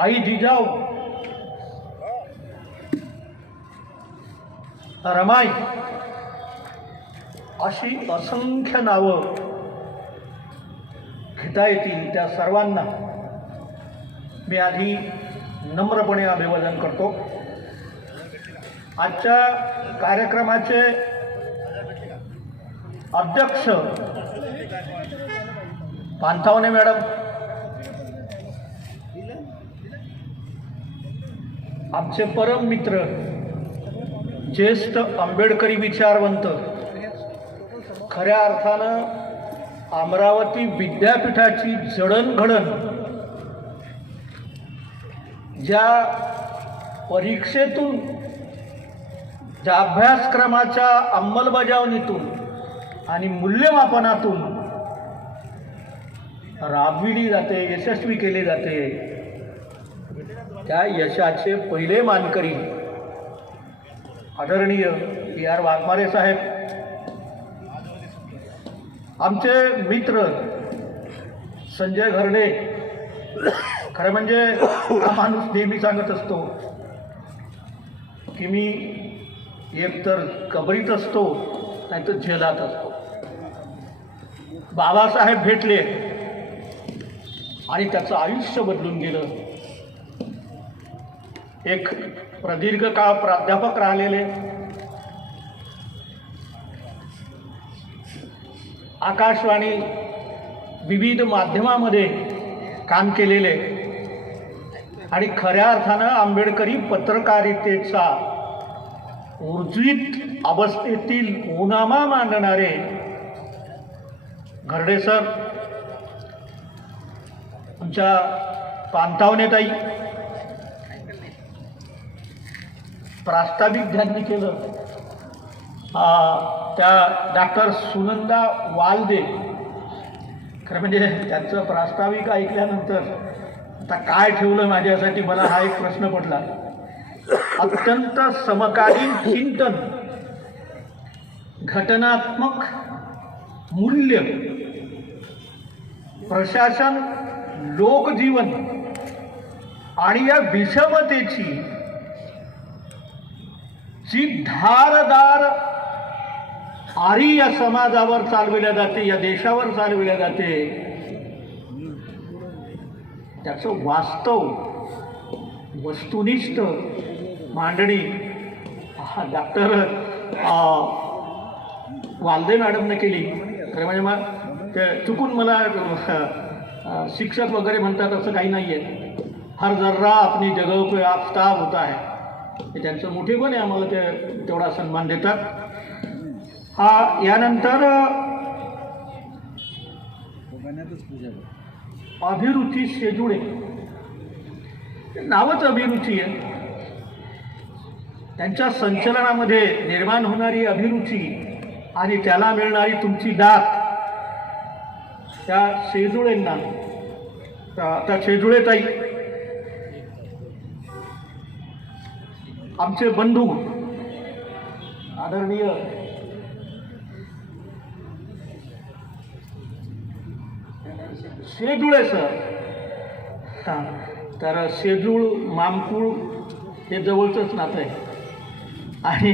आई जिजाऊ, रमाई अशी असंख्य नावं घेता येतील त्या सर्वांना मी आधी नम्रपणे अभिवादन करतो। आजच्या कार्यक्रमाचे अध्यक्ष पानतावणे मॅडम, आमचे परम मित्र ज्येष्ठ आंबेडकरी विचारवंत, खऱ्या अर्थानं अमरावती विद्यापीठाची जडणघडण ज्या परीक्षेतून, ज्या अभ्यासक्रमाच्या अंमलबजावणीतून आणि मूल्यमापनातून राबविली जाते, यशस्वी केली जाते, त्या यशाचे पहिले मानकरी आदरणीय PR वाघमारे साहेब, आमचे मित्र संजय घरडे। खरं म्हणजे हा माणूस नेहमी सांगत असतो की मी एकतर कबरीत असतो नाही तर जेलात असतो। बाबासाहेब भेटले आणि त्याचं आयुष्य बदलून गेलं। एक प्रदीर्घ काळ प्राध्यापक राहिलेले, आकाशवाणी विविध माध्यमामध्ये काम केलेले आणि खऱ्या अर्थानं आंबेडकरी पत्रकारितेचा ऊर्जित अवस्थेतील उनामा मांडणारे घरडे सर, आमच्या पानतावणेताई, प्रास्ताविक ज्यांनी केलं त्या डॉक्टर सुनंदा वालदे। खरं म्हणजे त्यांचं प्रास्ताविक ऐकल्यानंतर आता काय ठेवलं माझ्यासाठी, मला हा एक प्रश्न पडला। अत्यंत समकालीन चिंतन, घटनात्मक मूल्य, प्रशासन, लोकजीवन आणि या विषमतेची जी धारदार आरी या समाजावर चालविल्या जाते, या देशावर चालविल्या जाते, त्याचं वास्तव वस्तुनिष्ठ मांडणी डॉक्टर वालदे मॅडमने केली। खरं म्हणजे मग ते चुकून मला शिक्षक वगैरे म्हणतात असं काही नाही आहे। हर जर्रा अपनी जगह पे आफ्ताब होता है, हे त्यांचं मोठेपण आहे, आम्हाला ते तेवढा सन्मान देतात। यानंतर अभिरुची शेजुळे, नावच अभिरुची आहे। त्यांच्या संचलनामध्ये निर्माण होणारी अभिरुची आणि त्याला मिळणारी तुमची दाद, त्या शेजुळेंना, त्या शेजुळेताई, आमचे बंधू आदरणीय शेजुळे सर, तर शेजूळ मामकुळ हे जवळचंच नातं आहे आणि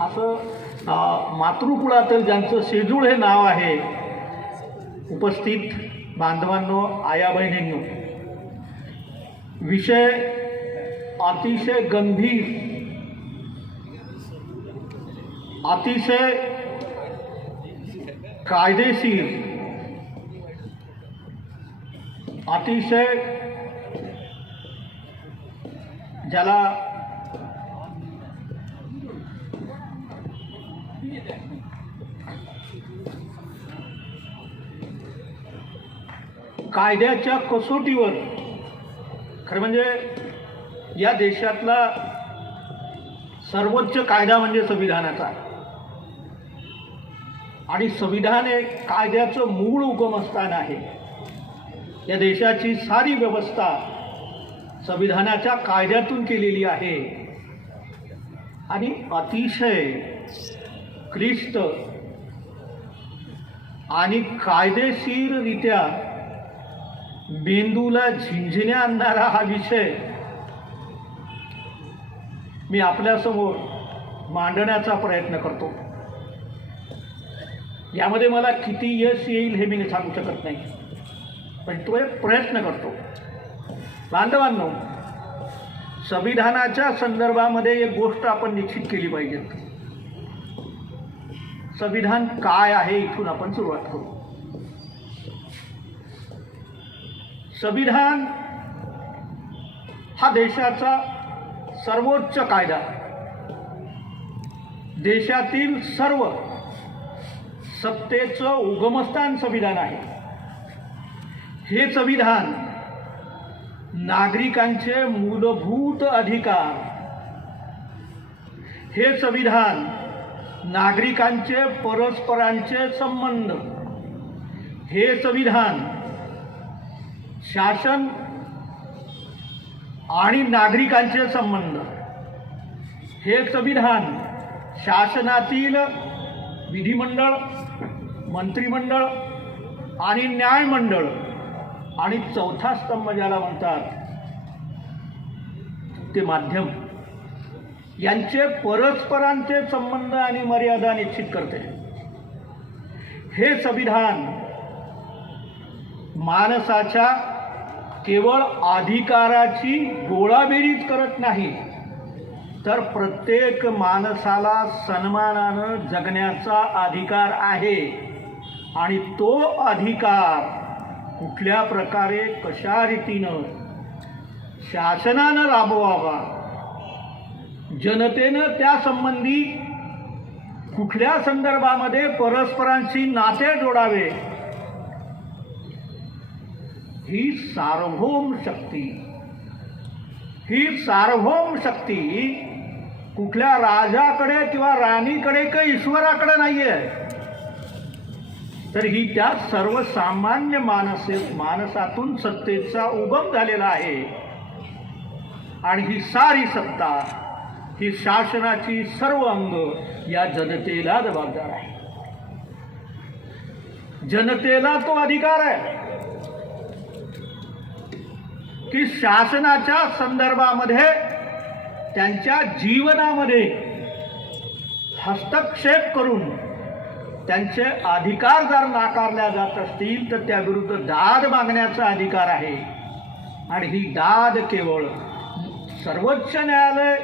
असं मातृकुळातील ज्यांचं शेजूळ हे नाव आहे, उपस्थित बांधवांनो, आया बहिणींनो, विषय अतिशय गंभीर, अतिशय कायदेशीर, अतिशय ज्याला कायद्याच्या कसोटीवर, खरं म्हणजे या देशातला सर्वोच्च कायदा म्हणजे संविधानाचा, आणि संविधान हे कायद्याचं मूळ उगमस्थान आहे। या देशाची सारी व्यवस्था संविधानाच्या कायद्यातून केलेली आहे आणि अतिशय क्लिष्ट आणि कायदेशीररित्या मेंदूला झिंझिण्या आणणारा हा विषय मी आपल्यासमोर मांडण्याचा प्रयत्न करतो. यामध्ये मला किती यश येईल हे मी सांगू शकत नाही, पण तो एक प्रयत्न करतो. बांधवांनो, संविधानाच्या संदर्भामध्ये एक गोष्ट आपण निश्चित केली पाहिजे. संविधान काय आहे इथून आपण सुरुवात करू. संविधान हा देशाचा सर्वोच्च कायदा, देशातील सर्व सत्तेचं उगमस्थान संविधान आहे. हे संविधान नागरिकांचे मूलभूत अधिकार, हे संविधान नागरिकांचे परस्परांचे संबंध, हे संविधान शासन आणि नागरिकांचे संबंध, हे संविधान शासनातील विधिमंडळ, मंत्रिमंडळ आणि न्यायमंडळ आणि चौथा स्तंभ ज्याला म्हणतात ते माध्यम यांचे परस्परांचे संबंध आणि मर्यादा निश्चित करते. हे संविधान माणसाच्या केवळ अधिकाराची गोळाबेरीज करत नाही, तर प्रत्येक माणसाला सन्मानानं जगण्याचा अधिकार आहे. आणि तो अधिकार कुठल्या प्रकारे कशा रीतीनं शासनानं राबवावा, जनतेनं त्यासंबंधी कुठल्या संदर्भामध्ये परस्परांशी नाते जोडावे, ही सार्वभौम शक्ती कुठल्या राजाकडे किंवा राणीकडे किंवा ईश्वराकडे नाही आहे, तर ही त्या सर्वसामान्य माणसातून सत्तेचा उगम झालेला आहे. आणि ही सारी सत्ता, ही शासनाची सर्व अंग या जनतेला जबाबदार आहे. जनतेला तो अधिकार आहे की शासनाच्या संदर्भामध्ये त्यांच्या जीवनामध्ये हस्तक्षेप करून त्यांचे अधिकार जर नाकारल्या जात असतील तर त्याविरुद्ध दाद मागण्याचा अधिकार आहे. आणि ही दाद केवळ सर्वोच्च न्यायालय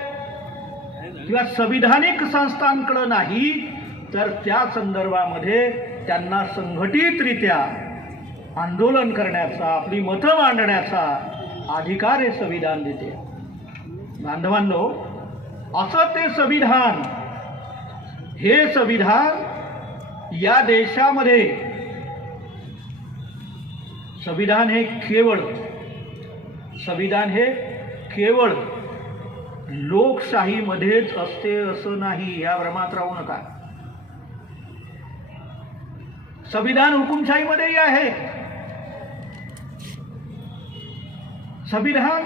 किंवा संविधानिक संस्थांकडे नाही, तर त्या संदर्भामध्ये त्यांना संघटितरित्या आंदोलन करण्याचा, आपली मतं मांडण्याचा अधिकार हे संविधान देते. बांधवांनो, असं ते संविधान, हे संविधान या देशामध्ये, संविधान हे केवळ लोकशाहीमध्येच असते असं नाही, या भ्रमात राहू नका. संविधान हुकुमशाहीमध्येही आहे. संविधान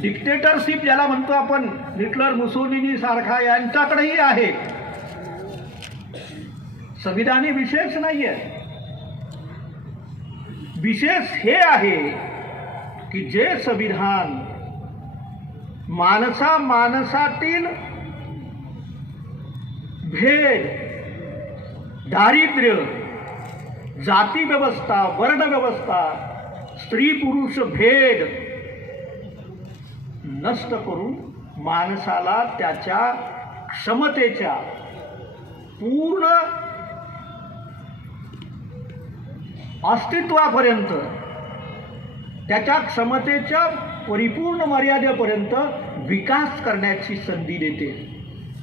डिक्टेटरशिप ज्याला म्हणतो आपण, हिटलर, मुसोलिनी सारखा यांच्याकडेही आहे. संविधान हे विशेष नाही आहे. विशेष हे आहे की जे संविधान माणसातील भेद, दारिद्र्य, जाती व्यवस्था, वर्ण व्यवस्था, स्त्री पुरुष भेद नष्ट करून माणसाला त्याच्या क्षमतेच्या पूर्ण अस्तित्वापर्यंत, त्याच्या क्षमतेच्या परिपूर्ण मर्यादेपर्यंत विकास करण्याची संधी देते.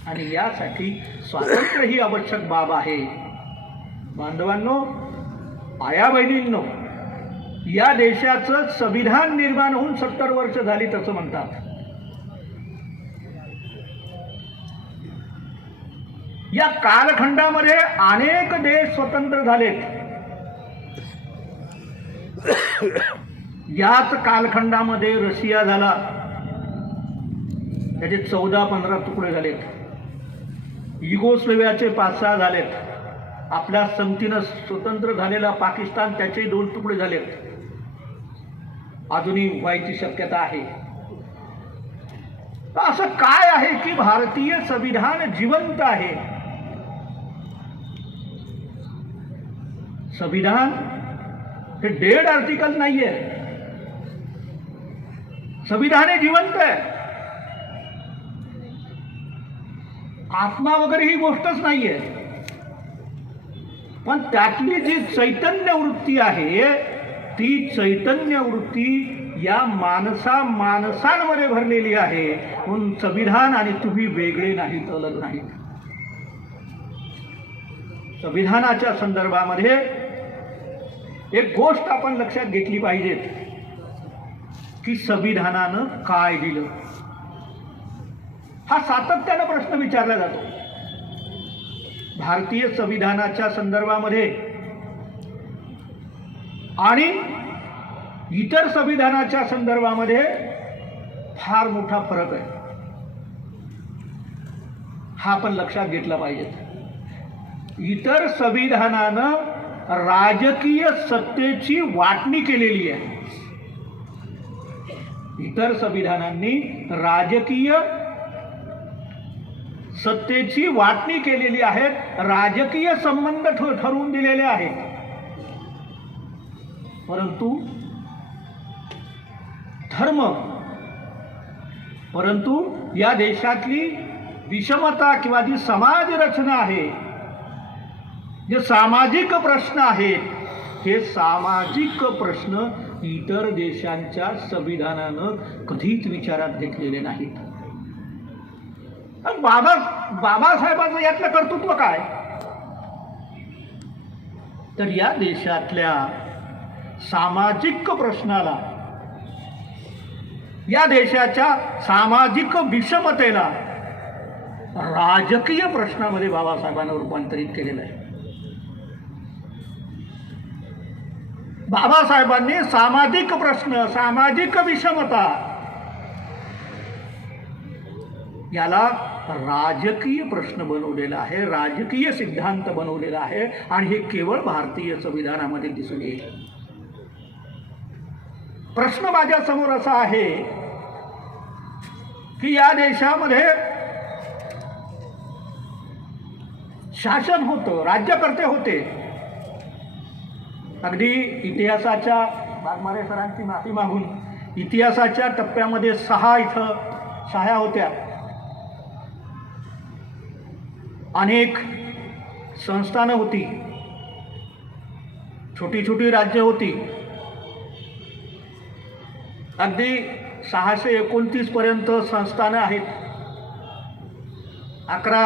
आणि यासाठी स्वातंत्र्य ही आवश्यक बाब आहे. बांधवांनो, आया बहिणींनो, या देशाचं संविधान निर्माण होऊन 70 वर्ष झाली तसं म्हणतात. या कालखंडामध्ये अनेक देश स्वतंत्र झालेत. याच कालखंडामध्ये रशिया झाला, त्याचे 14-15 तुकडे झालेत. युगोस्लाव्हियाचे 5-6 झालेत. आपल्या संगतीनं स्वतंत्र झालेला पाकिस्तान, त्याचे 2 तुकडे झालेत. अजूनही व्हायची शक्यता आहे. असं काय आहे की भारतीय संविधान जिवंत आहे? संविधान हे डेड आर्टिकल नाहीये. संविधान हे जिवंत आहे. आत्मा वगैरे ही गोष्टच नाहीये. पण त्यातली जी चैतन्य वृत्ती आहे ती चैतन्य वृत्ती या माणसांमध्ये भरलेली आहे. म्हणून संविधान आणि तुम्ही वेगळे नाहीत, अलग नाहीत. संविधानाच्या संदर्भामध्ये एक गोष्ट आपण लक्षात घेतली पाहिजे की संविधानानं काय दिलं. हा सातत्यानं प्रश्न विचारला जातो. भारतीय संविधानाच्या संदर्भामध्ये आणि इतर संविधानाच्या संदर्भामध्ये फार मोठा फरक आहे. हा आपण लक्षात घेतला पाहिजे. इतर संविधानानं राजकीय सत्तेची वाटणी केलेली आहे. इतर संविधानांनी राजकीय सत्तेची वाटणी केलेली आहे. राजकीय संबंध ठरवून दिलेले आहेत. परंतु या देशातली विषमता किंवा जी समाज रचना आहे, जे सामाजिक प्रश्न आहेत, हे सामाजिक प्रश्न इतर देशांच्या संविधानानं कधीच विचारात घेतलेले नाहीत. बाबासाहेबांचं यातलं कर्तृत्व काय? तर या देशातल्या सामाजिक प्रश्नाला, या देशाच्या सामाजिक विषमतेला राजकीय प्रश्नामध्ये बाबासाहेबांना रूपांतरित केलेलं आहे. बाबासाहेबांनी सामाजिक प्रश्न, सामाजिक विषमता याला राजकीय प्रश्न बनवलेला आहे, राजकीय सिद्धांत बनवलेला आहे. आणि हे केवळ भारतीय संविधानामध्ये दिसून येईल. प्रश्न माझ्या समोर असा आहे की या देशामध्ये शासन होतं, राज्यकर्ते होते. अगदी इतिहासाच्या, वाघमारे सरांची माफी मागून, इतिहासाच्या टप्प्यामध्ये 6 इथं शाह्या होत्या. अनेक संस्थानं होती, छोटी छोटी राज्य होती. अगदी 629 पर्यंत संस्थानं आहेत. 11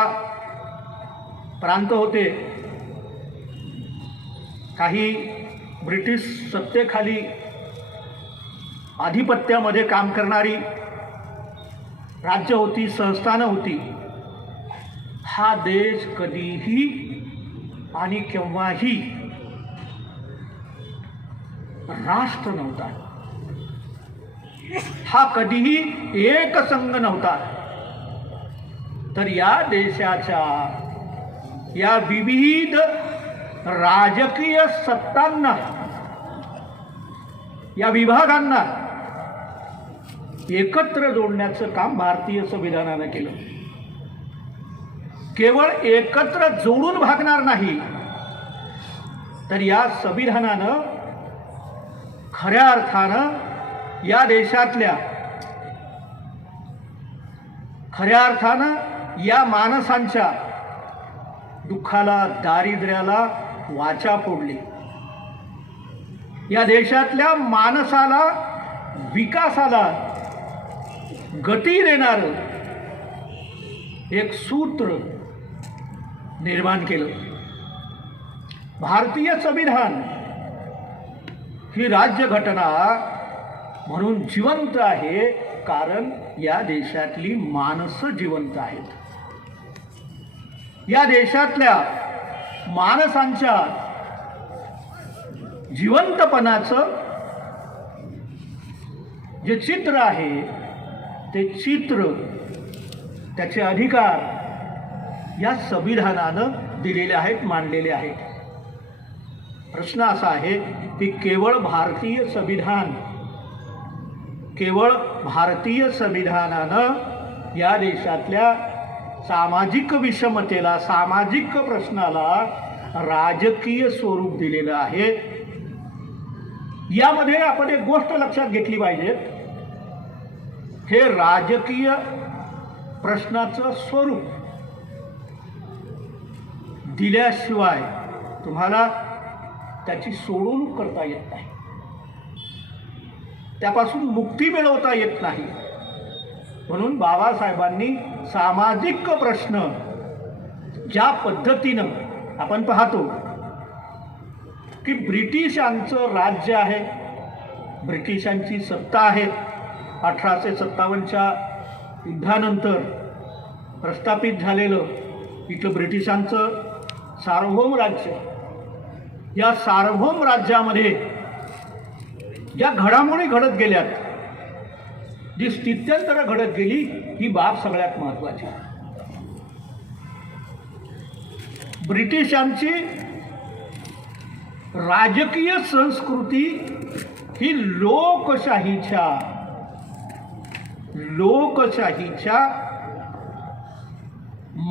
प्रांत होते. काही ब्रिटिश सत्तेखाली आधिपत्यामध्ये काम करणारी राज्य होती, संस्थानं होती. हा देश कधीही आणि केव्हाही राष्ट्र नव्हता. हा कधीही एक संघ नव्हता. तर या देशाच्या या विविध राजकीय सत्तांना, या विभागांना एकत्र जोडण्याचं काम भारतीय संविधानानं केलं. केवळ एकत्र जोडून भागणार नाही, तर या संविधानानं खऱ्या अर्थानं या देशातल्या, खऱ्या अर्थानं या माणसांच्या दुःखाला, दारिद्र्याला वाचा फोडली. या देशातल्या माणसाला, विकासाला गती देणारं एक सूत्र निर्माण केलं. भारतीय संविधान ही राज्यघटना म्हणून जिवंत आहे, कारण या देशातली माणसं जिवंत आहेत. या देशातल्या माणसांच्या जिवंतपणाचं जे चित्र आहे, ते चित्र, त्याचे अधिकार या संविधानानं दिलेले आहेत, मांडलेले आहेत. प्रश्न असा आहे की केवळ भारतीय संविधान केवळ भारतीय संविधानानं या देशातल्या सामाजिक विषमतेला, सामाजिक प्रश्नाला राजकीय स्वरूप दिलेलं आहे. यामध्ये आपण एक गोष्ट लक्षात घेतली पाहिजे, हे राजकीय प्रश्नाचं स्वरूप दिल्याशिवाय तुम्हाला त्याची सोडवणूक करता येत नाही, त्यापासून मुक्ती मिळवता येत नाही. म्हणून बाबासाहेबांनी सामाजिक प्रश्न ज्या पद्धतीनं आपण पाहतो की ब्रिटिशांचं राज्य आहे, ब्रिटिशांची सत्ता आहे, 1857च्या युद्धानंतर प्रस्थापित झालेलं इथलं ब्रिटिशांचं सार्वभौम राज्य, या सार्वभौम राज्यामध्ये ज्या घडामोडी घडत गेल्यात, जी स्थित्यंतरं घडत गेली, ही बाब सगळ्यात महत्त्वाची. ब्रिटिशांची राजकीय संस्कृती ही लोकशाहीच्या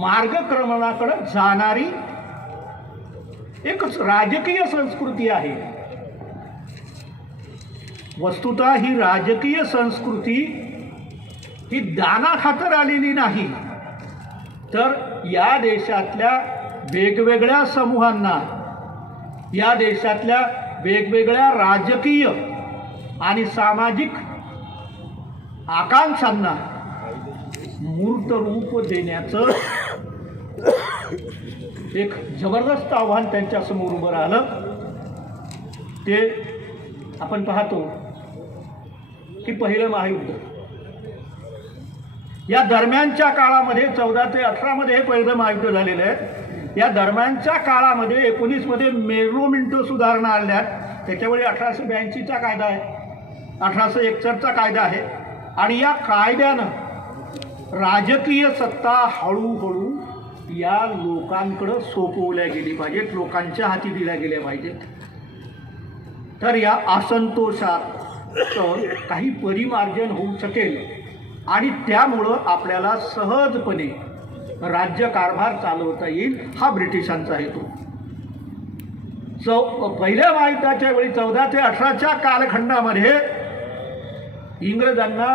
मार्गक्रमणाकडे जाणारी एक राजकीय संस्कृती आहे. वस्तुतः ही राजकीय संस्कृती ही दानाखातर आलेली नाही, तर या देशातल्या वेगवेगळ्या समूहांना, या देशातल्या वेगवेगळ्या राजकीय आणि सामाजिक आकांक्षांना मूर्त रूप देण्याचं एक जबरदस्त आव्हान त्यांच्यासमोर उभं राहिलं. ते आपण पाहतो की पहिलं महायुद्ध, या दरम्यानच्या काळामध्ये 14 ते 18 मध्ये हे पहिलं महायुद्ध झालेलं आहे. या दरम्यानच्या काळामध्ये 19 मध्ये मेरो-मिंटो सुधारणा आल्यात. त्याच्यावेळी 1882चा कायदा आहे, 1861चा कायदा आहे. आणि या कायद्यानं राजकीय सत्ता हळूहळू या लोकांकडं सोपवल्या गेली पाहिजेत, लोकांच्या हाती दिल्या गेल्या पाहिजेत. तर या असंतोषात काही परिमार्जन होऊ शकेल आणि त्यामुळं आपल्याला सहजपणे राज्यकारभार चालवता येईल, हा ब्रिटिशांचा हेतू. पहिल्या महायुद्धाच्या वेळी 14 ते 18च्या कालखंडामध्ये इंग्रजांना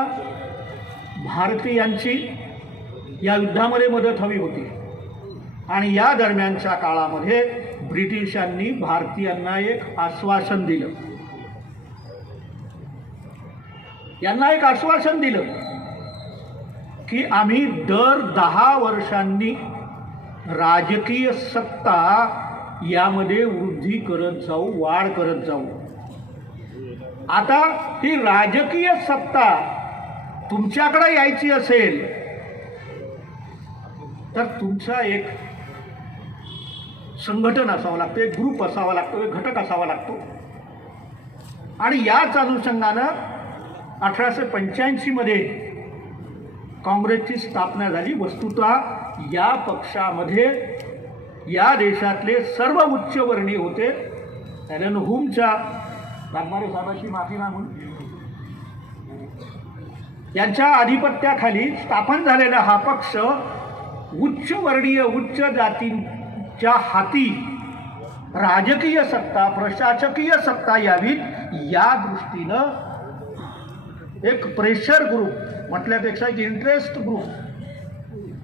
भारतीयांची या युद्धामध्ये मदत हवी होती आणि या दरम्यानच्या काळामध्ये ब्रिटिशांनी भारतीयांना एक आश्वासन दिलं. यांना एक आश्वासन दिलं की आम्ही दर 10 वर्षांनी राजकीय सत्ता यामध्ये वृद्धी करत जाऊ, वाढ करत जाऊ. आता ही राजकीय सत्ता तुमच्याकडे यायची असेल तर तुमचा एक संघटन असावं लागतं, एक ग्रुप असावा लागतो, एक घटक असावा लागतो. आणि याच अनुषंगानं 1885 मध्ये काँग्रेसची स्थापना झाली. वस्तुतः या पक्षामध्ये या देशातले सर्व उच्चवर्णीय होते. ॲलन हुमच्या वाघमारे साहेबांची माफी मागून यांच्या अधिपत्याखाली स्थापन झालेला हा पक्ष उच्चवर्णीय, उच्च जातींच्या हाती राजकीय सत्ता, प्रशासकीय सत्ता यावी या दृष्टीनं एक प्रेशर ग्रुप म्हटल्यापेक्षा एक इंटरेस्ट ग्रुप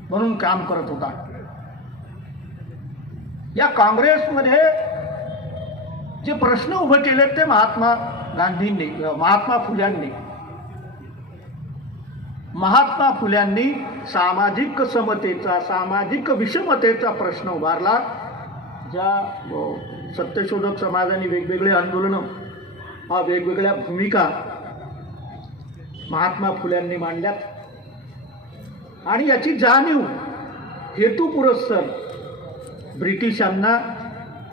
म्हणून काम करत होता. या काँग्रेसमध्ये जे प्रश्न उभे केले ते महात्मा गांधींनी, महात्मा फुल्यांनी सामाजिक समतेचा, सामाजिक विषमतेचा प्रश्न उभारला. ज्या सत्यशोधक समाजाने वेगवेगळे आंदोलनं, वेगवेगळ्या भूमिका महात्मा फुल्यांनी मांडल्यात आणि याची जाणीव हेतुपुरस्सर ब्रिटिशांना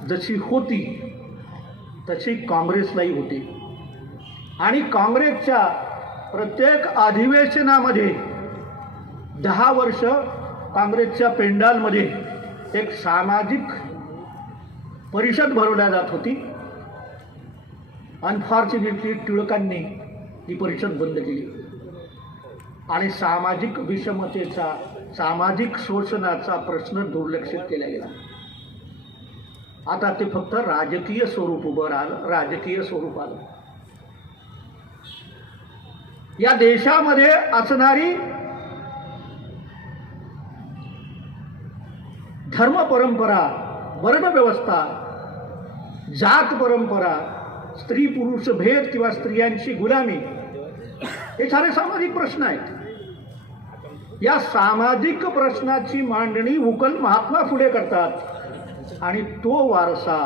जशी होती तशी काँग्रेसलाही होती. आणि काँग्रेसच्या प्रत्येक अधिवेशनामध्ये 10 वर्ष काँग्रेसच्या पेंडालमध्ये एक सामाजिक परिषद भरवल्या जात होती. अनफॉर्च्युनेटली टिळकांनी ही परिषद बंद केली आणि सामाजिक विषमतेचा, सामाजिक शोषणाचा प्रश्न दुर्लक्षित केला गेला. आता ते फक्त राजकीय स्वरूप उभं राहिलं, राजकीय स्वरूप आलं. या देशामध्ये असणारी धर्म परंपरा, वर्ण व्यवस्था, जात परंपरा, स्त्री पुरुष भेद किंवा स्त्रियांची गुलामी, हे सारे सामाजिक प्रश्न आहेत. या सामाजिक प्रश्नाची मांडणी उकल महात्मा फुले करतात आणि तो वारसा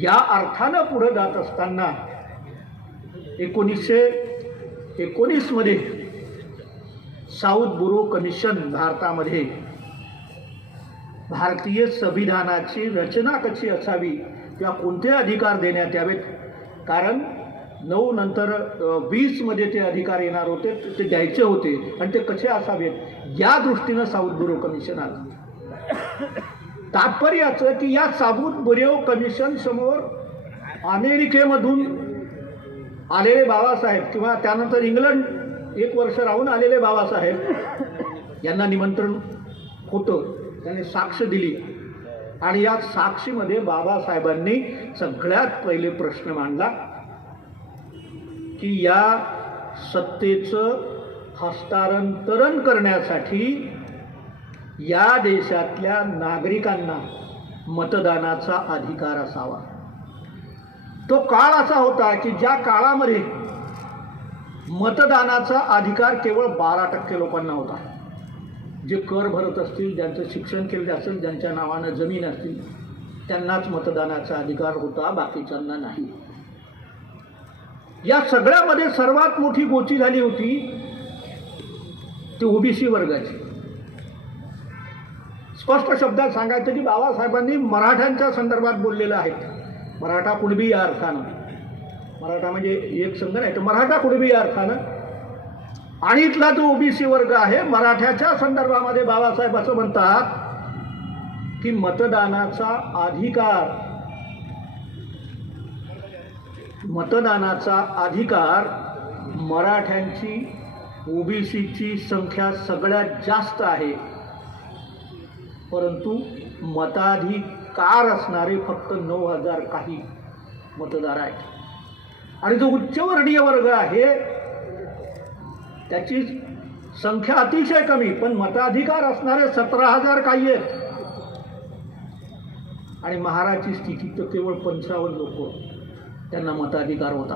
या अर्थानं पुढे जात असताना 1919 मध्ये साऊथ बुरो कमिशन भारतामध्ये भारतीय संविधानाची रचना कशी असावी किंवा कोणते अधिकार देण्यात यावेत, कारण 9 नंतर 20 मध्ये ते अधिकार येणार होते, ते द्यायचे होते आणि ते कसे असावेत या दृष्टीनं साऊथ बुरो कमिशन आलं. तात्पर्य असं की या साऊथ बुरो कमिशन समोर अमेरिकेमधून आलेले बाबासाहेब किंवा त्यानंतर इंग्लंड 1 वर्ष राहून आलेले बाबासाहेब यांना निमंत्रण होतं. त्यांनी साक्ष दिली आणि या साक्षीमध्ये बाबासाहेबांनी सगळ्यात पहिले प्रश्न मांडला की या सत्तेचं हस्तांतरण करण्यासाठी या देशातल्या नागरिकांना मतदानाचा अधिकार असावा. तो काळ असा होता की ज्या काळामध्ये मतदानाचा अधिकार केवळ 12% लोकांना होता. जे कर भरत असतील, ज्यांचं शिक्षण केलेलं असेल, ज्यांच्या नावानं जमीन असतील, त्यांनाच मतदानाचा अधिकार होता, बाकीच्यांना नाही. या सगळ्यामध्ये सर्वात मोठी गोची झाली होती ती ओबीसी वर्गाची. स्पष्ट शब्दात सांगायचं की बाबासाहेबांनी मराठ्यांच्या संदर्भात बोललेलं आहे. मराठा कुणबी या अर्थानं, मराठा म्हणजे एक संघ नाही तर मराठा कुणबी या अर्थानं, आणि इथला जो ओबीसी वर्ग आहे मराठ्याच्या संदर्भामध्ये बाबासाहेब असं म्हणतात की मतदानाचा अधिकार मराठ्यांची, ओबीसीची संख्या सगळ्यात जास्त आहे, परंतु मताधिकार असणारे फक्त 9,000 काही मतदार आहेत. आणि जो उच्चवर्णीय वर्ग आहे त्याची संख्या अतिशय कमी, पण मताधिकार असणारे 17,000 काही आहेत. आणि महाराष्ट्राची स्थिती तर केवळ 55 लोक त्यांना मताधिकार होता.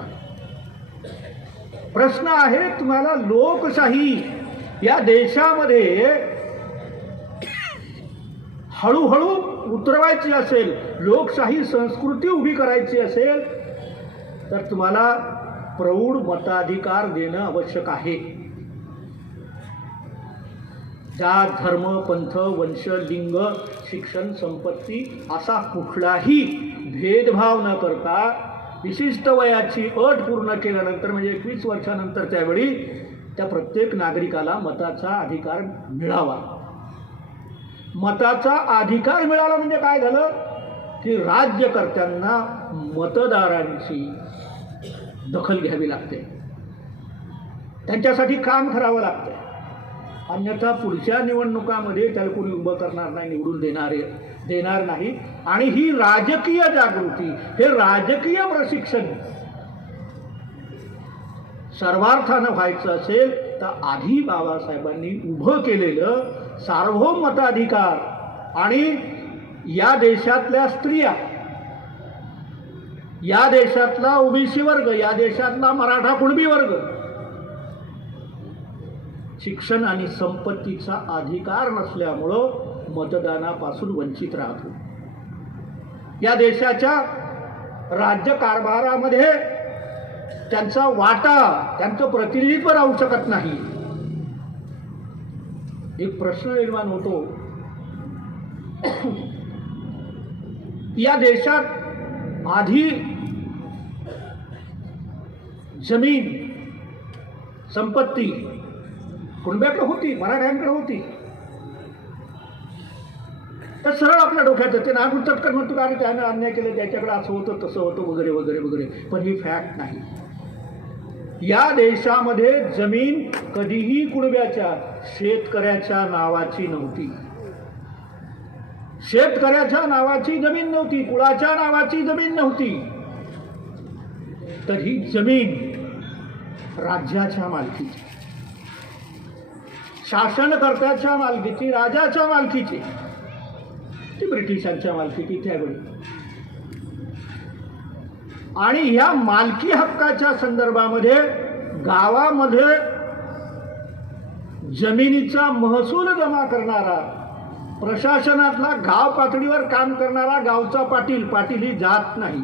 प्रश्न आहे तुम्हाला लोकशाही या देशामध्ये हळूहळू उतरवायची असेल, लोकशाही संस्कृती उभी करायची असेल तर तुम्हाला प्रौढ मताधिकार देणं आवश्यक आहे. जात, धर्म, पंथ, वंश, लिंग, शिक्षण, संपत्ती असा कुठलाही भेदभाव न करता विशिष्ट वयाची अट पूर्ण केल्यानंतर म्हणजे 21 वर्षानंतर त्यावेळी त्या प्रत्येक नागरिकाला मताचा अधिकार मिळावा. मताचा अधिकार मिळाला म्हणजे काय झालं की राज्यकर्त्यांना मतदारांची दखल घ्यावी लागते, त्यांच्यासाठी काम करावं लागतं. अन्यथा पुढच्या निवडणुकामध्ये त्याला कोणी उभं करणार नाही, निवडून देणार नाही. आणि ही राजकीय जागृती, हे राजकीय प्रशिक्षण सर्वार्थानं व्हायचं असेल तर आधी बाबासाहेबांनी उभं केलेलं सार्वभौम मताधिकार आणि या देशातल्या स्त्रिया, या देशातला ओबीसी वर्ग, या देशातला मराठा कुणबी वर्ग शिक्षण आणि संपत्तीचा अधिकार नसल्यामुळं मतदानापासून वंचित राहतो. या देशाच्या राज्यकारभारामध्ये त्यांचा वाटा, त्यांचं प्रतिनिधित्व राहू शकत नाही. एक प्रश्न निर्माण होतो, या देशात आधी जमीन संपत्ती कुणब्याकडे होती, मराठ्यांकडे होती. तर सरळ आपल्या डोक्यात येते ना, चटकन म्हणतो आणि त्यानं अन्याय केलं, त्याच्याकडे असं होतं तसं होतं वगैरे वगैरे वगैरे, पण ही फॅक्ट नाही. या देशामध्ये जमीन कधीही कुणब्याच्या शेतकऱ्याच्या नावाची नव्हती. शेतकऱ्याच्या नावाची जमीन नव्हती, कुळाच्या नावाची जमीन नव्हती. तर ही जमीन राज्याच्या मालकीची, शासनकर्त्याच्या मालकीची, राजाच्या मालकीची, ती ब्रिटिशांच्या मालकीची त्यावेळी. आणि ह्या मालकी हक्काच्या संदर्भामध्ये गावामध्ये जमिनीचा महसूल जमा करणारा, प्रशासनातला गाव पातळीवर काम करणारा गावचा पाटील, पाटील ही जात नाही.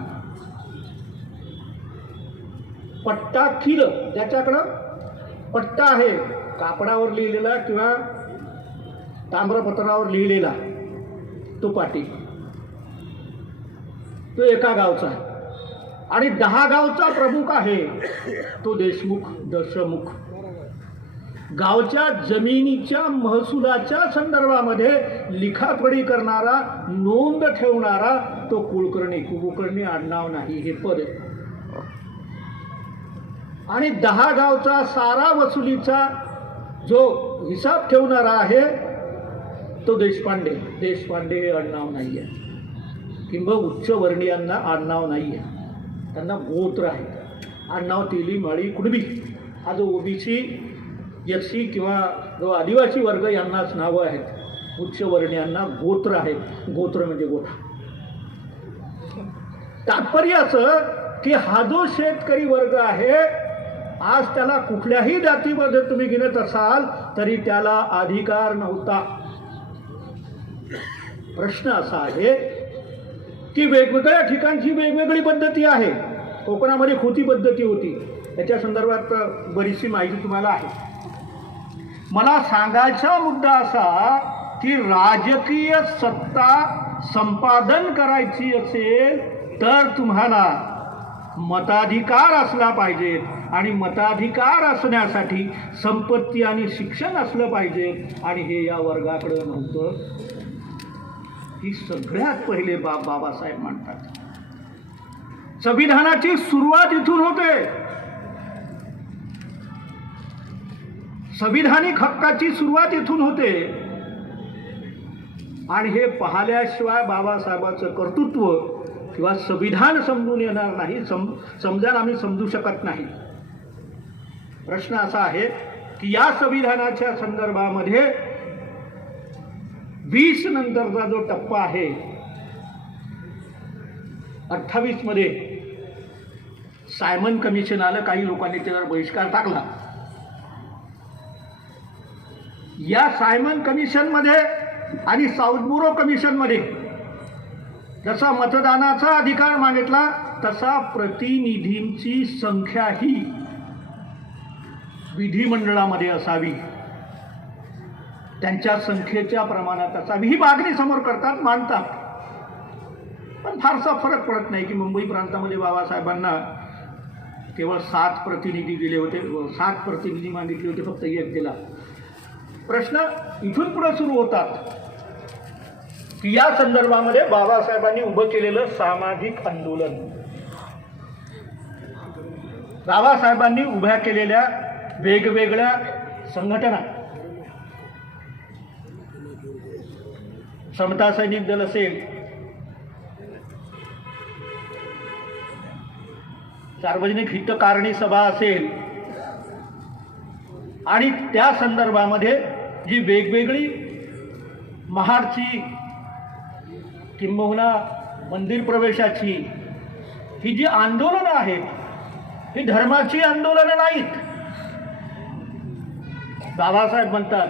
पट्टा खिल, ज्याच्याकडं पट्टा आहे, कापडावर लिहिलेला किंवा ताम्रपत्रावर लिहिलेला, तो पाटील, तो एका गावचा आहे. आणि 10 गावचा प्रमुख आहे तो देशमुख, दशमुख. गावच्या जमिनीच्या महसुलाच्या संदर्भामध्ये लिखापडी करणारा, नोंद ठेवणारा तो कुलकर्णी, कुलकर्णी आडनाव नाही, हे पद. आणि 10 गावचा सारा वसुलीचा जो हिसाब ठेवणारा आहे तो देशपांडे. देशपांडे हे आडनाव नाही आहे, किंवा उच्चवर्णीयांना आडनाव नाही आहे, त्यांना गोत्र आहे. आडनाव तेली, माळी, कुणबी हा जो ओबीसी, एससी किंवा जो आदिवासी वर्ग यांनाच नावं आहेत. उच्चवर्णीयांना गोत्र आहेत. गोत्र म्हणजे गोठा. तात्पर्य असं की हा जो शेतकरी वर्ग आहे, आज त्याला कुठल्याही जातीमध्ये तुम्ही गिनत असाल तरी त्याला अधिकार नव्हता. प्रश्न असा आहे की वेगवेगळ्या ठिकाणची वेगवेगळी पद्धती आहे. कोकणामध्ये खोती पद्धती होती, याच्या संदर्भात बरीचशी माहिती तुम्हाला आहे. मला सांगायचा मुद्दा असा की राजकीय सत्ता संपादन करायची असेल तर तुम्हाला मताधिकार असला पाहिजे, आणि मताधिकार असण्यासाठी संपत्ती आणि शिक्षण असलं पाहिजे, आणि हे या वर्गाकडे नव्हतं. ही सगळ्यात पहिले बाब बाबासाहेब मांडतात. संविधानाची सुरुवात इथून होते. संविधानिक हक्काची सुरुवात इथून होते. आणि हे पाहिल्याशिवाय बाबासाहेबांचं कर्तृत्व किंवा संविधान समजून येणार नाही, समजायला आम्ही समजू शकत नाही. प्रश्न असा आहे की या संविधानाच्या संदर्भामध्ये 20 नंतरचा जो टप्पा आहे, 28 मध्ये सायमन कमिशन आलं. काही लोकांनी त्यावर बहिष्कार टाकला. या सायमन कमिशनमध्ये आणि साऊथबोरो कमिशनमध्ये जसा मतदानाचा अधिकार मागितला तसा प्रतिनिधींची संख्याही विधिमंडळामध्ये असावी, त्यांच्या संख्येच्या प्रमाणात असावी, ही मागणी समोर करतात, मांडतात. पण फारसा फरक पडत नाही की मुंबई प्रांतामध्ये बाबासाहेबांना केवळ 7 प्रतिनिधी दिले होते, 7 प्रतिनिधी मागितले होते, फक्त 1 दिला. प्रश्न इथून पुढे सुरू होतात की या संदर्भामध्ये बाबासाहेबांनी उभं केलेलं सामाजिक आंदोलन, बाबासाहेबांनी उभ्या केलेल्या वेगवेगळ्या संघटना, समता सैनिक दल असेल, सार्वजनिक हितकारणी सभा असेल, आणि त्या संदर्भामध्ये जी वेगवेगळी महाडची किंबहुना मंदिर प्रवेशाची ही जी आंदोलनं आहेत, ही धर्माची आंदोलनं नाहीत. बाबासाहेब म्हणतात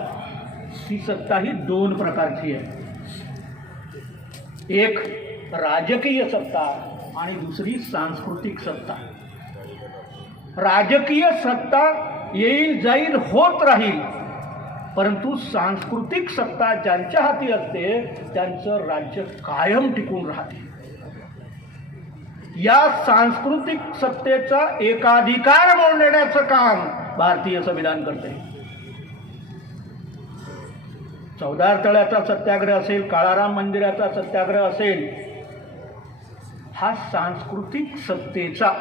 ही सत्ता ही 2 प्रकारची आहे. एक राजकीय सत्ता आणि दुसरी सांस्कृतिक सत्ता. राजकीय सत्ता येईल जाईल होत राहील, परंतु सांस्कृतिक सत्ता ज्यांच्या हाती असते त्यांचं राज्य कायम टिकून राहते. या सांस्कृतिक सत्तेचा एकाधिकार मोडण्याचं काम भारतीय संविधान करते. चौदार तळ्याचा सत्याग्रह असेल, काळाराम मंदिराचा सत्याग्रह असेल, हा सांस्कृतिक सत्तेचा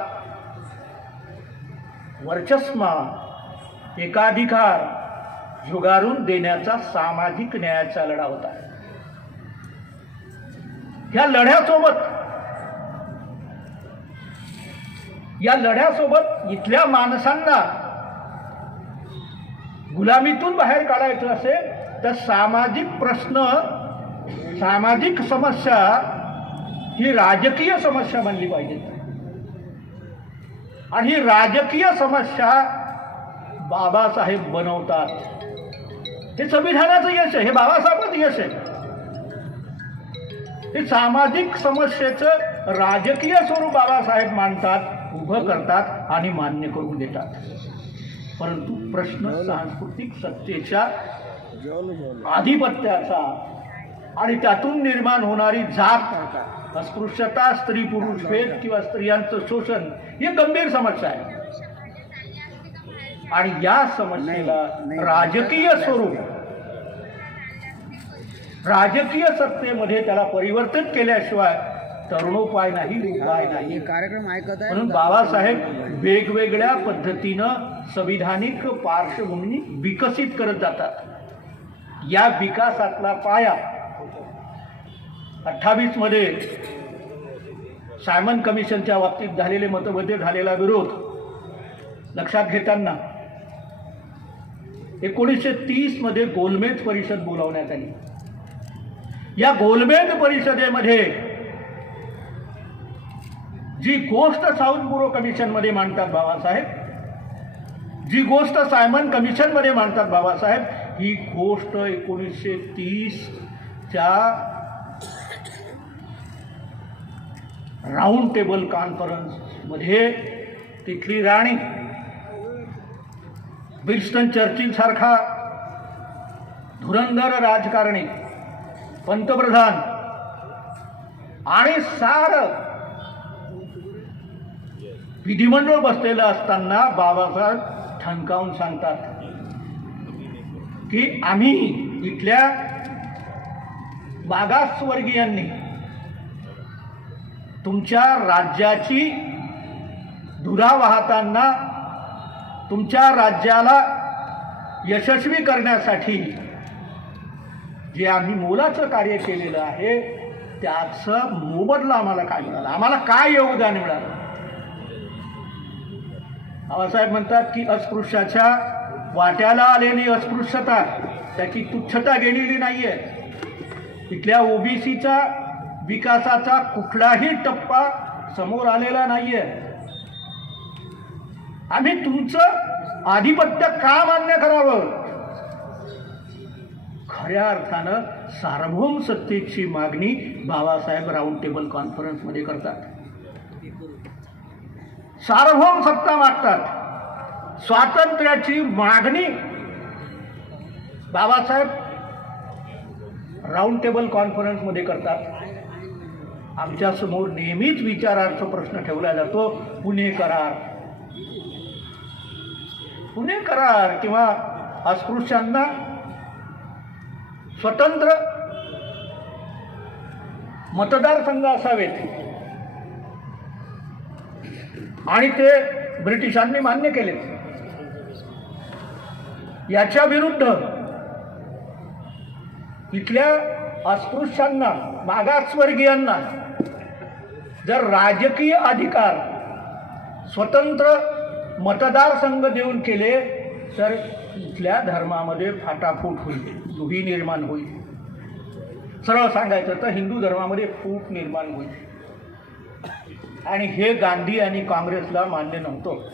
वर्चस्मा एकाधिकार झुगारून देण्याचा सामाजिक न्यायाचा लढा होता. या लढ्यासोबत इथल्या माणसांना गुलामीतून बाहेर काढायचं असेल तर सामाजिक प्रश्न, सामाजिक समस्या ही राजकीय समस्या बनली पाहिजे. आणि ही राजकीय समस्या बाबासाहेब बनवतात. हे संविधानाचं यश आहे, हे बाबासाहेबांचं यश आहे. हे सामाजिक समस्येचं राजकीय स्वरूप बाबासाहेब मांडतात, उभं करतात आणि मान्य करून देतात. परंतु प्रश्न सांस्कृतिक सत्तेच्या आधिपत्याचा आणि त्यातून निर्माण होणारी जात, अस्पृश्यता, स्त्री पुरुष भेद किंवा स्त्रियांचं शोषण ही गंभीर समस्या आहे. आणि या समस्येला राजकीय स्वरूप, राजकीय सत्तेमध्ये त्याला परिवर्तित केल्याशिवाय तरुणोपाय नाही, उपाय नाही. कार्यक्रम ऐकत आहे. म्हणून बाबासाहेब वेगवेगळ्या पद्धतीनं संविधानिक पार्श्वभूमी विकसित करत जातात. या विकासातला पाया 28 मध्ये सायमन कमिशनच्या बाबतीत झालेले मतभेद, झालेला विरोध लक्षात घेताना 1930 मध्ये गोलमेज परिषद बोलावण्यात आली. या गोलमेज परिषदेमध्ये जी गोष्ट साऊथ ब्युरो कमिशनमध्ये मांडतात बाबासाहेब, जी गोष्ट सायमन कमिशनमध्ये मांडतात बाबासाहेब, ही गोष्ट 1930च्या राऊंड टेबल कॉन्फरन्समध्ये तिथली राणी, विन्स्टन चर्चिल सारखा धुरंधर राजकारणी, पंतप्रधान आणि सारं विधिमंडळ बसलेलं असताना बाबासाहेब ठणकावून सांगतात की आम्ही इथल्या मागासवर्गीयांनी तुमच्या राज्याची धुरा वाहताना तुमच्या राज्याला यशस्वी करण्यासाठी जे आम्ही मोलाचं कार्य केलेलं आहे त्याचं मोबदला आम्हाला काय मिळाला, आम्हाला काय योगदान मिळालं. बाबासाहेब म्हणतात की अस्पृश्याच्या वाट्याला आलेली अस्पृश्यता, त्याची तुच्छता गेलेली नाही आहे. इथल्या ओबीसीचा विकासाचा कुठलाही टप्पा समोर आलेला नाही आहे. आम्ही तुमचं आधिपत्य का मान्य करावं. खऱ्या अर्थानं सार्वभौम सत्तेची मागणी बाबासाहेब राऊंड टेबल कॉन्फरन्समध्ये करतात. सार्वभौम सत्ता मागतात. स्वातंत्र्याची मागणी बाबासाहेब राऊंड टेबल कॉन्फरन्समध्ये करतात. आमच्यासमोर नेहमीच विचारार्थ प्रश्न ठेवला जातो, पुणे करार. पुणे करार किंवा अस्पृश्यांना स्वतंत्र मतदारसंघ असावेत आणि ते ब्रिटिशांनी मान्य केले. याच्या विरुद्ध इथल्या अस्पृश्यांना, मागासवर्गीयांना जर राजकीय अधिकार, स्वतंत्र मतदारसंघ देऊन केले तर इथल्या धर्मामध्ये फाटाफूट होईल, दुही निर्माण होईल. सरळ सांगायचं तर हिंदू धर्मामध्ये फूट निर्माण होईल. आणि हे गांधी आणि काँग्रेसला मान्य नव्हतं.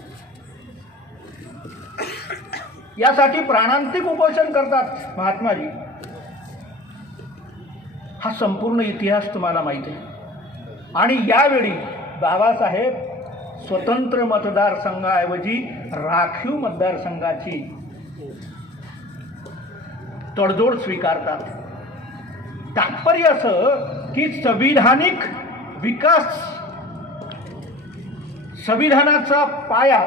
यासाठी प्राणांतिक उपोषण करतात महात्माजी. हा संपूर्ण इतिहास तुम्हाला माहिती आहे. आणि यावेळी बाबासाहेब स्वतंत्र मतदारसंघाऐवजी राखीव मतदारसंघाची तडजोड स्वीकारतात. तात्पर्य असं की संविधानिक विकास, संविधानाचा पाया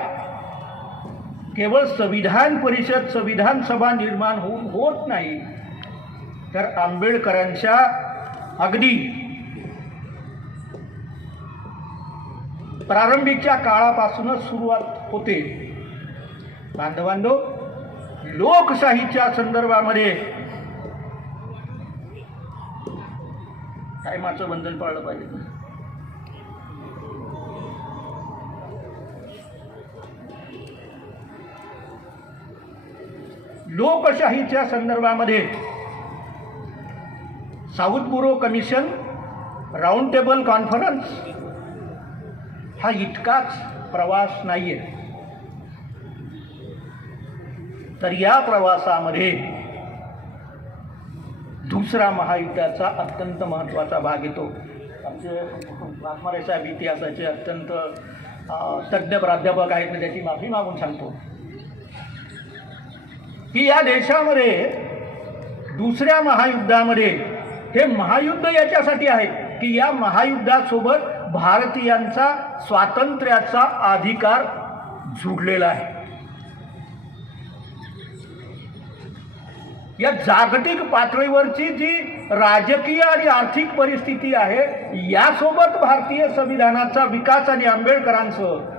केवळ संविधान परिषद, संविधान सभा निर्माण होऊन होत नाही, तर आंबेडकरांच्या अगदी प्रारंभीच्या काळापासूनच सुरुवात होते. बांधवांनो, लोकशाहीच्या संदर्भामध्ये टायमाचं बंधन पाळलं पाहिजे. लोकशाहीच्या संदर्भामध्ये south bureau commission, round table conference हा इतकाच प्रवास नाहीये, तर या प्रवासामध्ये दुसरा महायुद्धाचा अत्यंत महत्त्वाचा भाग येतो. आमचे वाघमारे साहेब इतिहासाचे अत्यंत तज्ज्ञ प्राध्यापक आहेत, मी त्याची माफी मागून सांगतो की या देशामध्ये दुसऱ्या महायुद्धामध्ये हे महायुद्ध याच्यासाठी आहे की या महायुद्धासोबत भारतीयांचा स्वातंत्र्याचा अधिकार जुडलेला आहे. या जागतिक पातळीवरची जी राजकीय आणि आर्थिक परिस्थिती आहे यासोबत भारतीय संविधानाचा विकास आणि आंबेडकरांचं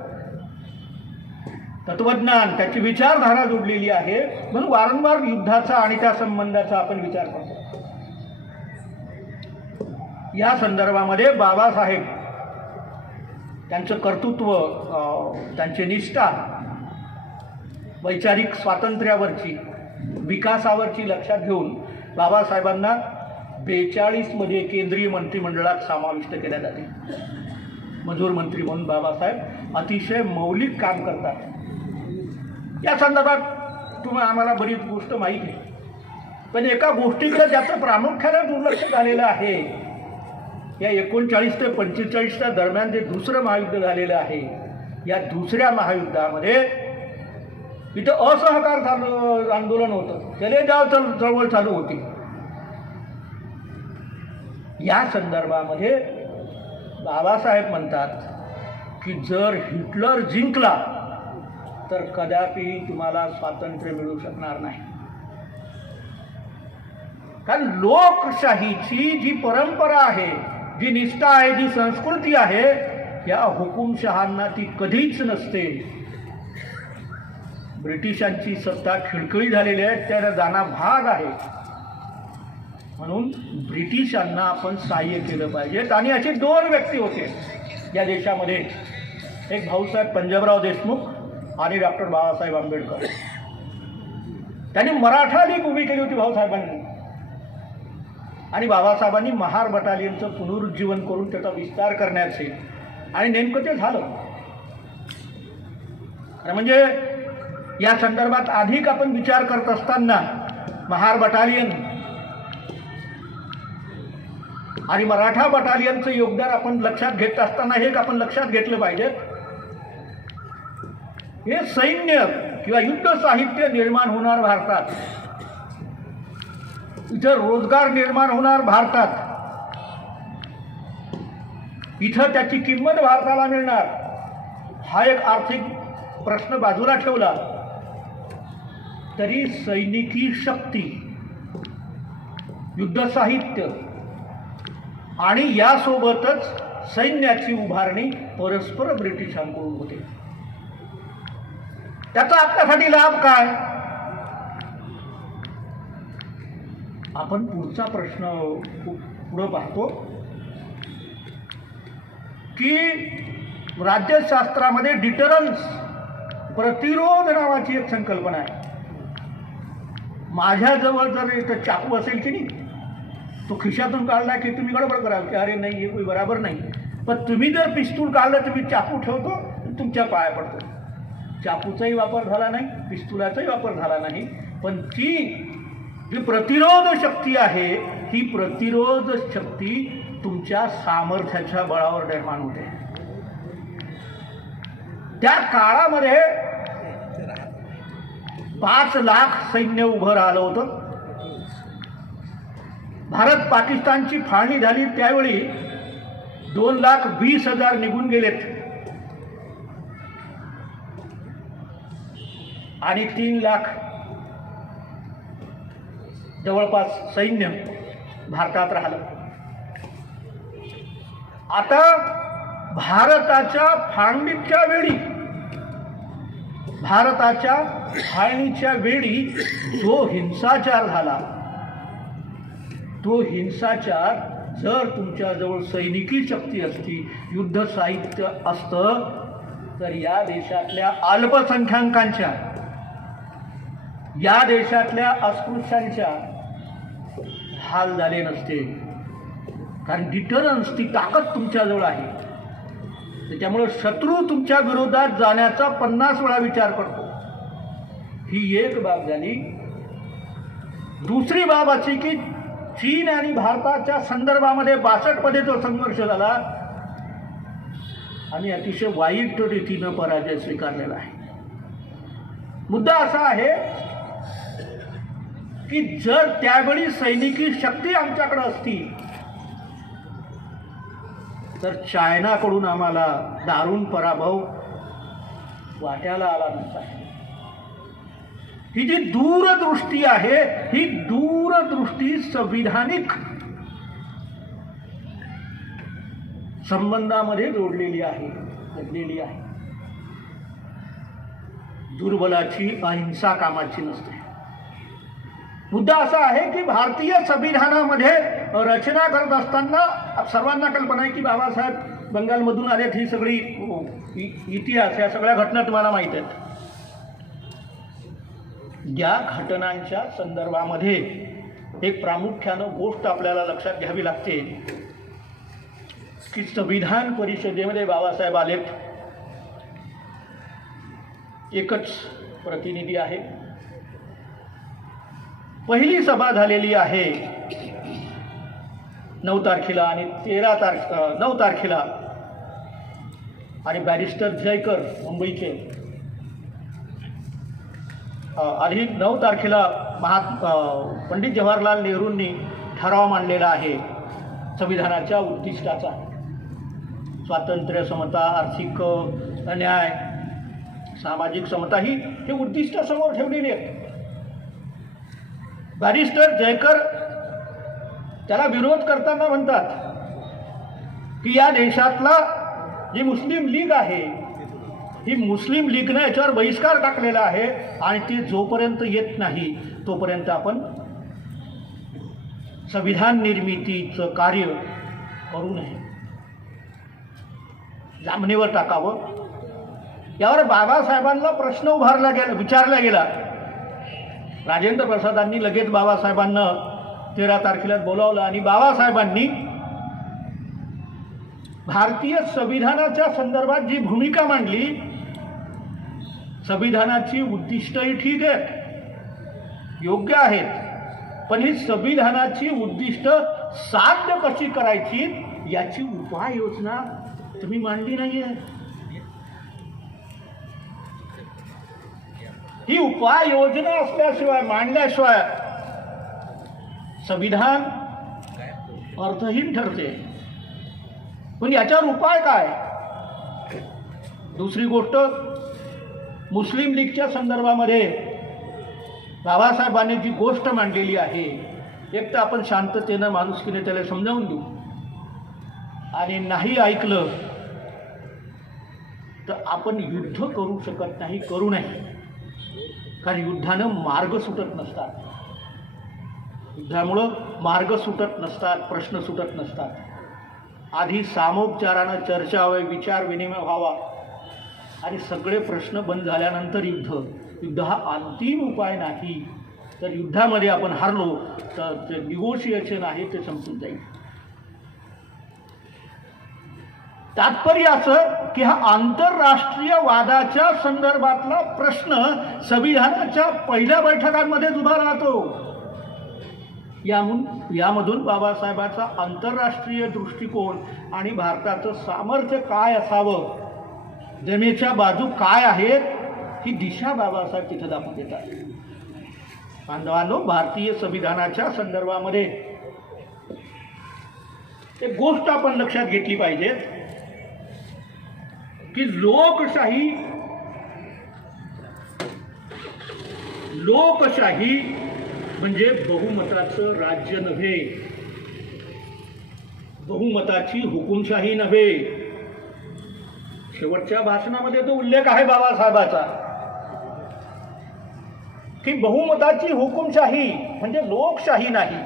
तत्वज्ञान, त्याची विचारधारा जोडलेली आहे. म्हणून वारंवार युद्धाचा आणि त्या संबंधाचा आपण विचार करतो. या संदर्भामध्ये बाबासाहेब त्यांचं कर्तृत्व, त्यांची निष्ठा वैचारिक स्वातंत्र्यावरची, विकासावरची लक्षात घेऊन बाबासाहेबांना 42 मध्ये केंद्रीय मंत्रिमंडळात समाविष्ट केल्या जाते. मजूर मंत्री म्हणून बाबासाहेब अतिशय मौलिक काम करतात. या संदर्भात आम्हाला बरीच गोष्ट माहीत आहे, पण एका गोष्टीकडे ज्याचं प्रामुख्याने दुर्लक्ष झालेलं आहे, या 39 ते 45च्या दरम्यान जे दुसरं महायुद्ध झालेलं आहे, या दुसऱ्या महायुद्धामध्ये इथं असहकार आंदोलन होतं, चले जाव चळवळ चालू होती. या संदर्भामध्ये बाबासाहेब म्हणतात की जर हिटलर जिंकला तर कदापि तुम्हाला स्वातंत्र्य मिळू शकणार नाही. कारण लोकशाहीची जी परंपरा आहे, जी निष्ठा आहे, जी संस्कृती आहे, या हुकुमशहांना ती कधीच नसते. ब्रिटिशांची सत्ता खिळखिळी झालेली आहे, त्याला जाणा भाग आहे. म्हणून ब्रिटिशांना आपण सहाय्य केलं पाहिजे. आणि असे 2 व्यक्ती होते या देशामध्ये, एक भाऊसाहेब पंजाबराव देशमुख आणि डॉक्टर बाबासाहेब आंबेडकर. त्यांनी मराठा लीग उभी केली होती भाऊसाहेबांनी, आणि बाबासाहेबांनी महार बटालियनचं पुनरुज्जीवन करून त्याचा विस्तार करण्याचे, आणि नेमकं ते झालं. म्हणजे या संदर्भात अधिक आपण विचार करत असताना महार बटालियन आणि मराठा बटालियनचं योगदान आपण लक्षात घेत असताना हे आपण लक्षात घेतलं पाहिजे, हे सैन्य किंवा युद्ध साहित्य निर्माण होणार भारतात, इथं रोजगार निर्माण होणार भारतात, इथं त्याची किंमत भारताला मिळणार. हा एक आर्थिक प्रश्न बाजूला ठेवला तरी सैनिकी शक्ती, युद्ध साहित्य आणि यासोबतच सैन्याची उभारणी परस्पर ब्रिटिशांकडून होते. त्याचा आपल्यासाठी लाभ काय? आपण पुढचा प्रश्न पुढे पाहतो की राज्यशास्त्रामध्ये डिटरन्स, प्रतिरोध नावाची एक संकल्पना आहे. माझ्याजवळ जर एक चाकू असेल की नाही, तो खिशातून काढला की तुम्ही गडबड कराल की अरे नाही, हे काही बरोबर नाही. पण तुम्ही जर पिस्तूल काढलं, तुम्ही चाकू ठेवतो, तुमच्या पाया पडतो. चाकूचाही वापर झाला नाही, पिस्तुलाचाही वापर झाला नाही, पण ती जी प्रतिरोध शक्ती आहे, ही प्रतिरोध शक्ती तुमच्या सामर्थ्याच्या बळावर निर्माण होते. त्या काळामध्ये 5 लाख सैन्य उभं राहिलं होतं. भारत पाकिस्तानची फाळणी झाली त्यावेळी 2,20,000 निघून गेलेत आणि 3 लाख जवळपास सैन्य भारतात राहिलं. आता भारताच्या फाळणीच्या वेळी भारताच्या फाळणीच्या वेळी जो हिंसाचार झाला, तो हिंसाचार जर तुमच्याजवळ सैनिकी शक्ती असती, युद्ध साहित्य असतं, तर या देशातल्या अल्पसंख्याकांच्या, या देशातल्या अस्पृश्यांच्या हाल झाले नसते. कारण डिटरन्स, ती ताकद तुमच्याजवळ आहे. त्याच्यामुळे शत्रू तुमच्या विरोधात जाण्याचा 50 वेळा विचार करतो. ही एक बाब झाली. दुसरी बाब अशी की चीन आणि भारताच्या संदर्भामध्ये 62 मध्ये जो संघर्ष झाला आणि अतिशय वाईट रीतीनं पराजय स्वीकारलेला आहे. मुद्दा असा आहे की जर त्यावेळी सैनिकी शक्ती आमच्याकडे असती तर चायनाकडून आम्हाला दारुण पराभव वाट्याला आला नसता. ही जी दूरदृष्टी आहे, ही दूरदृष्टी संविधानिक संबंधामध्ये जोडलेली आहे, जडलेली आहे. दुर्बलाची अहिंसा कामाची नसते. मुद्दा असा आहे की भारतीय संविधानामध्ये रचना करत असताना सर्वांना कल्पना आहे की बाबासाहेब बंगालमधून आलेत. ही सगळी इतिहास, या सगळ्या घटना तुम्हाला माहीत आहेत. या घटनांच्या संदर्भामध्ये एक प्रामुख्यानं गोष्ट आपल्याला लक्षात घ्यावी लागते की संविधान परिषदेमध्ये बाबासाहेब आलेत. एकच प्रतिनिधी आहे. पहिली सभा झालेली आहे 9 तारखेला आणि 9 तारखेला, आणि बॅरिस्टर जयकर मुंबईचे आधी 9 तारखेला पंडित जवाहरलाल नेहरूंनी ठराव मांडलेला आहे संविधानाच्या उद्दिष्टाचा. स्वातंत्र्य, समता, आर्थिक न्याय, सामाजिक समता ही हे उद्दिष्ट समोर ठेवलेली आहेत. बॅरिस्टर जयकर त्याला विरोध करताना म्हणतात की या देशातला जी मुस्लिम लीग आहे, ही मुस्लिम लीगने याच्यावर बहिष्कार टाकलेला आहे आणि ती जोपर्यंत येत नाही तोपर्यंत आपण संविधान निर्मितीचं कार्य करू नये, जामनेवर टाकावं. यावर बाबासाहेबांना प्रश्न विचारला गेला. राजेंद्र प्रसादांनी लगेच बाबासाहेबांना 13 तारखेला बोलावलं आणि बाबासाहेबांनी भारतीय संविधानाच्या संदर्भात जी भूमिका मांडली, संविधानाची उद्दिष्टही ठीक आहेत, योग्य आहेत, पण ही संविधानाची उद्दिष्ट साध्य कशी करायची याची उपाययोजना तुम्ही मांडली नाहीये. ही उपाययोजना असल्याशिवाय, मांडल्याशिवाय संविधान अर्थहीन ठरते. पण याच्यावर उपाय काय? दुसरी गोष्ट, मुस्लिम लीगच्या संदर्भामध्ये बाबासाहेबांनी जी गोष्ट मांडलेली आहे, एक तर आपण शांततेनं माणुसकीने त्याला समजावून देऊ, आणि नाही ऐकलं तर आपण युद्ध करू शकत नाही, करू नये. कारण युद्धानं मार्ग सुटत नसतात, युद्धामुळं मार्ग सुटत नसतात, प्रश्न सुटत नसतात. आधी सामोपचारानं चर्चा व्हावी, विचार विनिमय व्हावा, आणि सगळे प्रश्न बंद झाल्यानंतर युद्ध हा अंतिम उपाय नाही. तर युद्धामध्ये आपण हारलो तर ते निगोशिएशन आहे ते संपून जाईल. तात्पर्य असं की हा आंतरराष्ट्रीय वादाच्या संदर्भातला प्रश्न संविधानाच्या पहिल्या बैठकांमध्येच उभा राहतो. यामधून बाबासाहेबांचा आंतरराष्ट्रीय दृष्टिकोन आणि भारताचं सामर्थ्य काय असावं, जमेच्या बाजू काय आहेत, ही दिशा बाबासाहेब तिथं दाखवून देतात. बांधवांनो, भारतीय संविधानाच्या संदर्भामध्ये एक गोष्ट आपण लक्षात घेतली पाहिजे की लोकशाही म्हणजे बहुमताचं राज्य नव्हे, बहुमताची हुकुमशाही नव्हे. शेवटच्या भाषणामध्ये तो उल्लेख आहे बाबासाहेबाचा की बहुमताची हुकुमशाही म्हणजे लोकशाही नाही.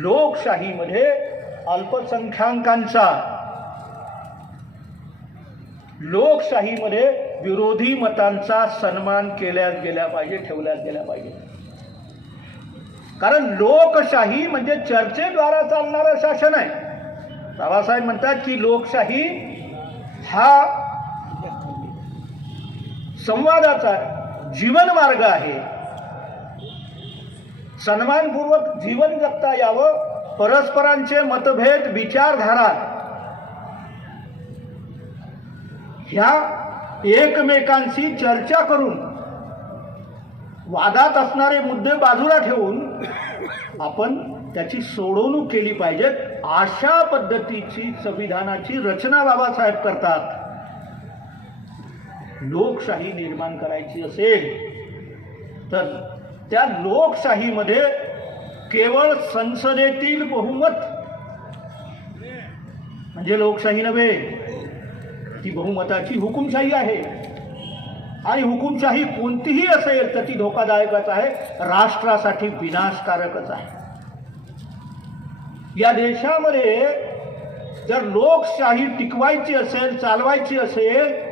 लोकशाहीमध्ये अल्पसंख्याकांचा, लोकशाहीमध्ये विरोधी मतांचा सन्मान केल्याच गेला पाहिजे, ठेवल्याच गेला पाहिजे. कारण लोकशाही म्हणजे चर्चेद्वारा चालणारं शासन आहे. बाबासाहेब म्हणतात की लोकशाही हा संवादाचा जीवनमार्ग आहे. सन्मानपूर्वक जीवन जगता यावं, परस्परांचे मतभेद, विचारधारा ह्या एकमेकांशी चर्चा करून वादात असणारे मुद्दे बाजूला ठेवून आपण त्याची सोडवणूक केली पाहिजे. अशा पद्धतीची संविधानाची रचना बाबासाहेब करतात. लोकशाही निर्माण करायची असेल तर त्या लोकशाहीमध्ये केवळ संसदेतील बहुमत म्हणजे लोकशाही नव्हे, ती बहुमताची हुकुमशाही आहे. आणि हुकुमशाही कोणतीही असेल तर ती धोकादायकच आहे, राष्ट्रासाठी विनाशकारकच आहे. या देशामध्ये जर लोकशाही टिकवायची असेल, चालवायची असेल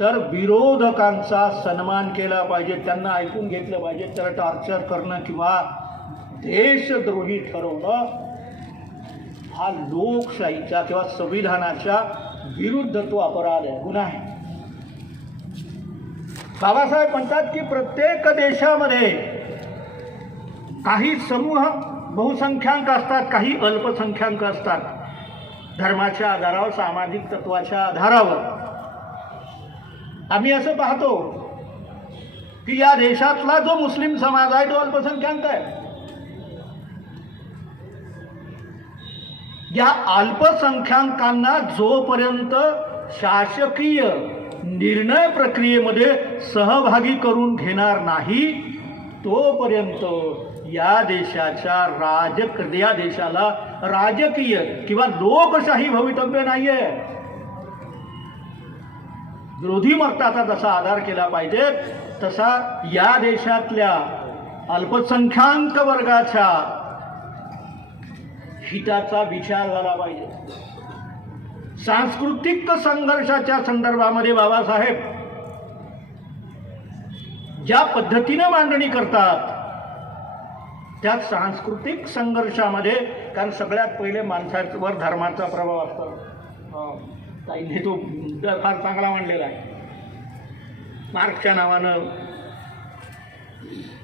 तर विरोधकांचा सन्मान केला पाहिजे, त्यांना ऐकून घेतलं पाहिजे. त्याला टॉर्चर करणं किंवा देशद्रोही ठरवणं हा लोकशाहीच्या किंवा संविधानाच्या विरुद्ध तो अपराध आहे, गुन्हा आहे. बाबासाहेब म्हणतात की प्रत्येक देशामध्ये काही समूह बहुसंख्याक असतात, काही अल्पसंख्याक असतात. धर्माच्या आधारावर, सामाजिक तत्वाच्या आधारावर आम्ही असं पाहतो की या देशातला जो मुस्लिम समाज आहे तो अल्पसंख्याक आहे. या अल्पसंख्याकांना जोपर्यंत शासकीय निर्णय प्रक्रियेमध्ये सहभागी करून घेणार नाही तोपर्यंत या देशाला राजकीय किंवा लोकशाही भवितव्य नाहीये. विरोधी मताचा जसा आधार केला पाहिजे तसा या देशातल्या अल्पसंख्याक वर्गाच्या हिताचा विचार झाला पाहिजे. सांस्कृतिक संघर्षाच्या संदर्भामध्ये बाबासाहेब ज्या पद्धतीने मांडणी करतात त्या सांस्कृतिक संघर्षामध्ये, कारण सगळ्यात पहिले माणसावर धर्माचा प्रभाव असतो. ताईने तो फार चांगला मांडलेला आहे. मार्क्सच्या नावानं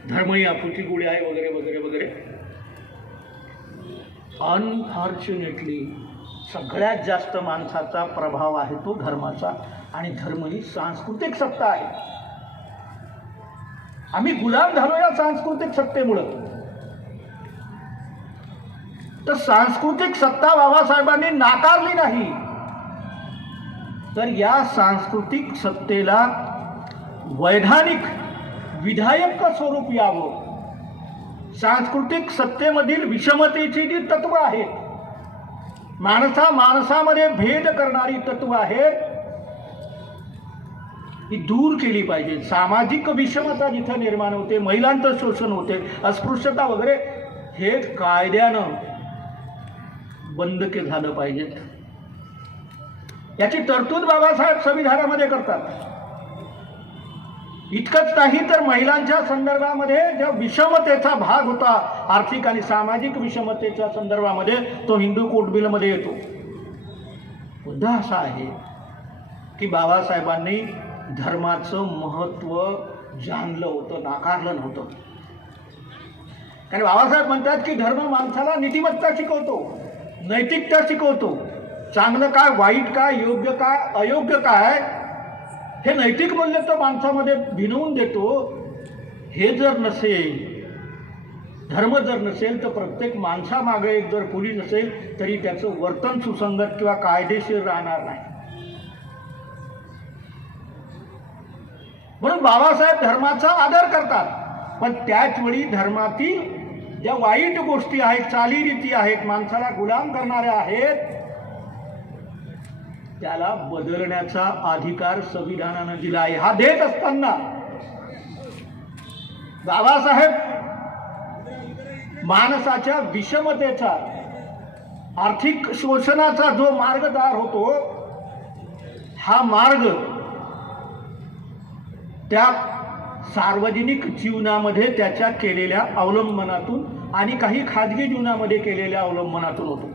धर्म ही आपुची गोळी आहे वगैरे वगैरे वगैरे. अनफॉर्च्युनेटली सगळ्यात जास्त माणसाचा प्रभाव आहे तो धर्माचा, आणि धर्म ही सांस्कृतिक सत्ता आहे. आम्ही गुलाम झालो या सांस्कृतिक सत्तेमुळं. तर सांस्कृतिक सत्ता बाबासाहेबांनी नाकारली नाही, तर या सांस्कृतिक सत्तेला वैधानिक विधायक स्वरूप यावं. सांस्कृतिक सत्तेमधील विषमतेची जी तत्व आहेत, माणसामध्ये भेद करणारी तत्व आहेत, ही दूर केली पाहिजे. सामाजिक विषमता जिथं निर्माण होते, महिलांचं शोषण होते, अस्पृश्यता वगैरे, हे कायद्यानं बंद झालं पाहिजे. याची तरतूद बाबासाहेब संविधानामध्ये करतात. इतकंच नाही तर महिलांच्या संदर्भामध्ये ज्या विषमतेचा भाग होता, आर्थिक आणि सामाजिक विषमतेच्या संदर्भामध्ये, तो हिंदू कोड बिलमध्ये येतो. मुद्दा असा आहे की बाबासाहेबांनी धर्माचं महत्त्व जाणलं होतं, नाकारलं नव्हतं. कारण बाबासाहेब म्हणतात की धर्म माणसाला नीतिमत्ता शिकवतो, नैतिकता शिकवतो. चांगलं काय, वाईट काय, योग्य काय, अयोग्य काय, हे नैतिक मूल्य तर माणसामध्ये भिनवून देतो. हे जर नसेल, धर्म जर नसेल, तर प्रत्येक माणसामागे एक जर पोलीस असेल तरी त्याचं वर्तन सुसंगत किंवा कायदेशीर राहणार नाही. म्हणून बाबासाहेब धर्माचा आदर करतात, पण त्याच वेळी धर्मातील ज्या वाईट गोष्टी आहेत, चालीरीती आहेत, माणसाला गुलाम करणाऱ्या आहेत, त्याला बदलण्याचा अधिकार संविधानानं दिला आहे. हा देत असताना बाबासाहेब माणसाच्या विषमतेचा, आर्थिक शोषणाचा जो मार्ग तयार होतो, हा मार्ग त्या सार्वजनिक जीवनामध्ये त्याच्या केलेल्या अवलंबनातून आणि काही खाजगी जीवनामध्ये केलेल्या अवलंबनातून होतो.